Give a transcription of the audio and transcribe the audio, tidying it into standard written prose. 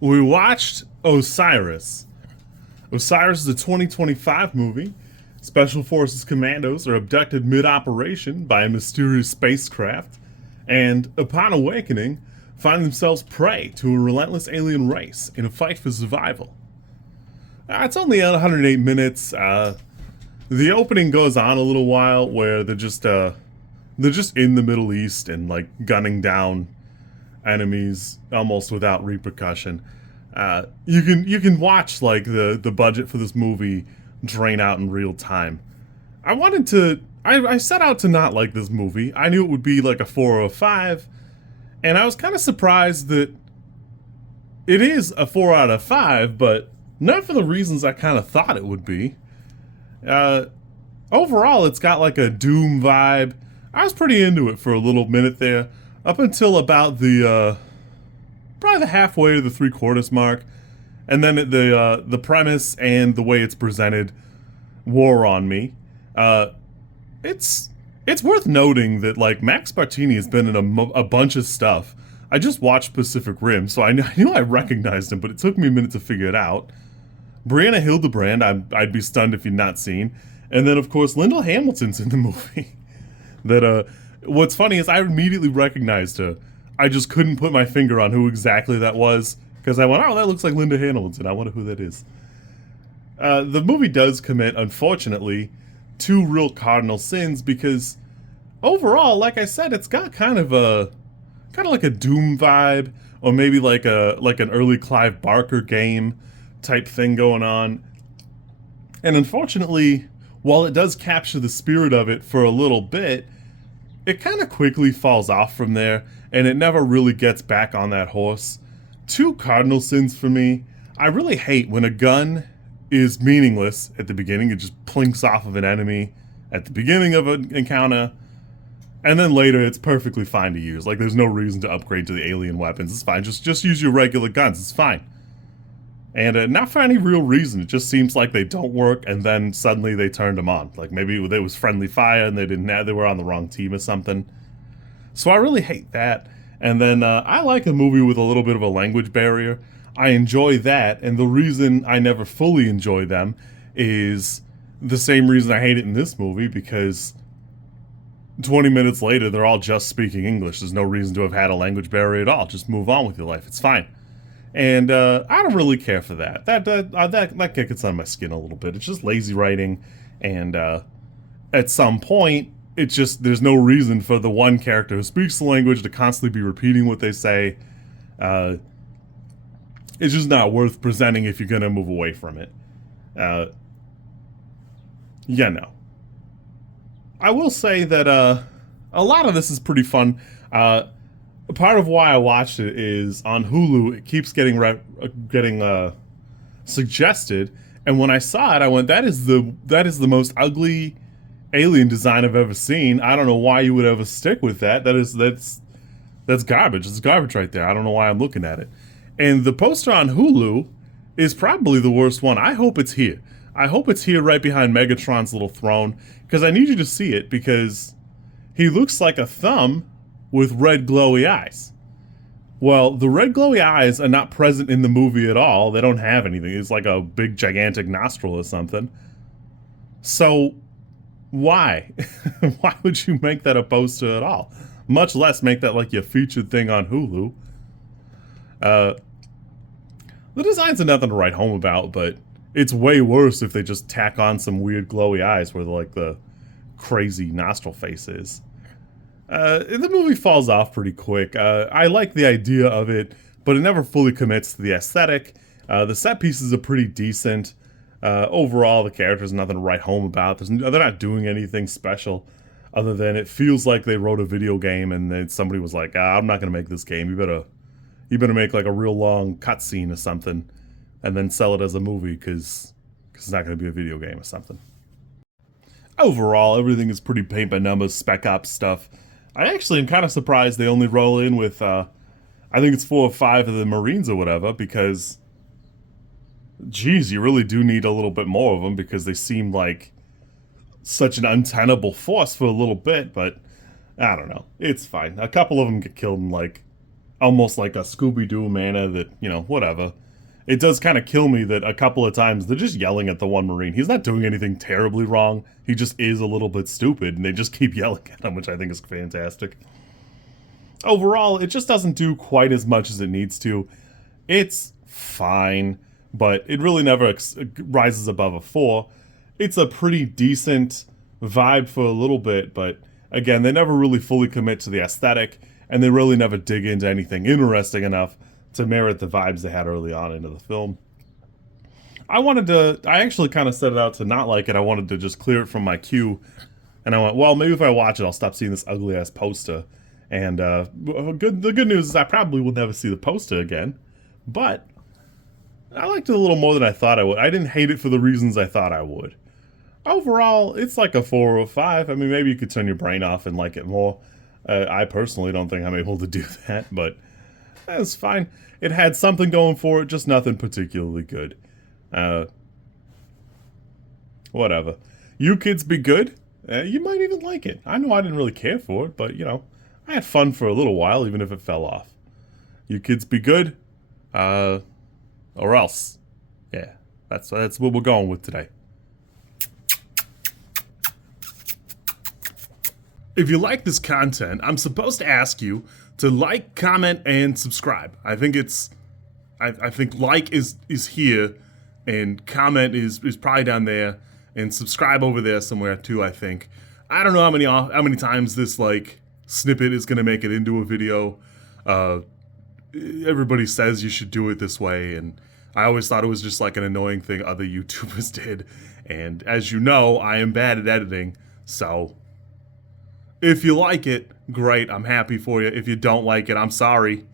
We watched Osiris. Osiris is a 2025 movie. Special Forces commandos are abducted mid-operation by a mysterious spacecraft, and upon awakening, find themselves prey to a relentless alien race in a fight for survival. It's only 108 minutes. The opening goes on a little while where they're just in the Middle East and like gunning down enemies almost without repercussion. You can watch like the budget for this movie drain out in real time. I set out to not like this movie. I knew it would be like a 4 or a 5, and I was kind of surprised that it is a 4 out of 5, but not for the reasons I kind of thought it would be. Uh, Overall, it's got like a Doom vibe. I was pretty into it for a little minute there, up until about the probably the halfway to the 3/4 mark, and then the premise and the way it's presented wore on me. Uh, it's it's worth noting that like Max Martini has been in a bunch of stuff. I just watched Pacific Rim, so I knew I recognized him, but it took me a minute to figure it out. Brianna Hildebrand, I'd be stunned if you'd not seen, and then of course Linda Hamilton's in the movie. What's funny is I immediately recognized her. I just couldn't put my finger on who exactly that was because I went, oh, that looks like Linda Hamilton. I wonder who that is. The movie does commit, unfortunately, two real cardinal sins because overall, like I said, it's got kind of like a Doom vibe, or maybe like an early Clive Barker game type thing going on. And unfortunately, while it does capture the spirit of it for a little bit, it kind of quickly falls off from there, and it never really gets back on that horse. Two cardinal sins for me. I really hate when a gun is meaningless at the beginning. It just plinks off of an enemy at the beginning of an encounter, and then later it's perfectly fine to use. Like, there's no reason to upgrade to the alien weapons. It's fine. Just use your regular guns. It's fine. And not for any real reason. It just seems like they don't work, and then suddenly they turned them on. Like maybe there was friendly fire and they were on the wrong team or something. So I really hate that. And then I like a movie with a little bit of a language barrier. I enjoy that, and the reason I never fully enjoy them is the same reason I hate it in this movie, because 20 minutes later they're all just speaking English. There's no reason to have had a language barrier at all. Just move on with your life. It's fine. And I don't really care for that. That gets on my skin a little bit. It's just lazy writing, and at some point, there's no reason for the one character who speaks the language to constantly be repeating what they say. It's just not worth presenting if you're gonna move away from it. Yeah, no. I will say that a lot of this is pretty fun. Part of why I watched it is on Hulu. It keeps getting suggested, and when I saw it, I went, "That is the most ugly alien design I've ever seen. I don't know why you would ever stick with that. That's garbage. It's garbage right there. I don't know why I'm looking at it." And the poster on Hulu is probably the worst one. I hope it's here. I hope it's here right behind Megatron's little throne, because I need you to see it, because he looks like a thumb with red glowy eyes. Well, the red glowy eyes are not present in the movie at all. They don't have anything. It's like a big gigantic nostril or something. So why? Why would you make that a poster at all? Much less make that like your featured thing on Hulu. The designs are nothing to write home about, but it's way worse if they just tack on some weird glowy eyes where like the crazy nostril face is. The movie falls off pretty quick. I like the idea of it, but it never fully commits to the aesthetic. The set pieces are pretty decent. Overall, the characters nothing to write home about. They're not doing anything special, other than it feels like they wrote a video game and then somebody was like, "I'm not going to make this game. You better make like a real long cutscene or something, and then sell it as a movie because it's not going to be a video game or something." Overall, everything is pretty paint by numbers, spec ops stuff. I actually am kind of surprised they only roll in with, I think it's 4 or 5 of the Marines or whatever, because, geez, you really do need a little bit more of them, because they seem like such an untenable force for a little bit, but I don't know. It's fine. A couple of them get killed in like almost like a Scooby-Doo manner that, whatever. It does kind of kill me that a couple of times they're just yelling at the one Marine. He's not doing anything terribly wrong. He just is a little bit stupid, and they just keep yelling at him, which I think is fantastic. Overall, it just doesn't do quite as much as it needs to. It's fine, but it really never rises above a 4. It's a pretty decent vibe for a little bit, but again, they never really fully commit to the aesthetic, and they really never dig into anything interesting enough to merit the vibes they had early on into the film. I actually kind of set it out to not like it. I wanted to just clear it from my queue, and I went, well, maybe if I watch it, I'll stop seeing this ugly-ass poster. And the good news is I probably will never see the poster again, but I liked it a little more than I thought I would. I didn't hate it for the reasons I thought I would. Overall, it's like a 4 or 5. I mean, maybe you could turn your brain off and like it more. I personally don't think I'm able to do that, but it's fine. It had something going for it, just nothing particularly good. Whatever. You kids be good. You might even like it. I know I didn't really care for it, but, I had fun for a little while, even if it fell off. You kids be good. Or else. Yeah, that's what we're going with today. If you like this content, I'm supposed to ask you to like, comment, and subscribe. I think like is here, and comment is probably down there, and subscribe over there somewhere too. I think. I don't know how many times this snippet is gonna make it into a video. Everybody says you should do it this way, and I always thought it was just like an annoying thing other YouTubers did. And as you know, I am bad at editing, so. If you like it, great, I'm happy for you. If you don't like it, I'm sorry.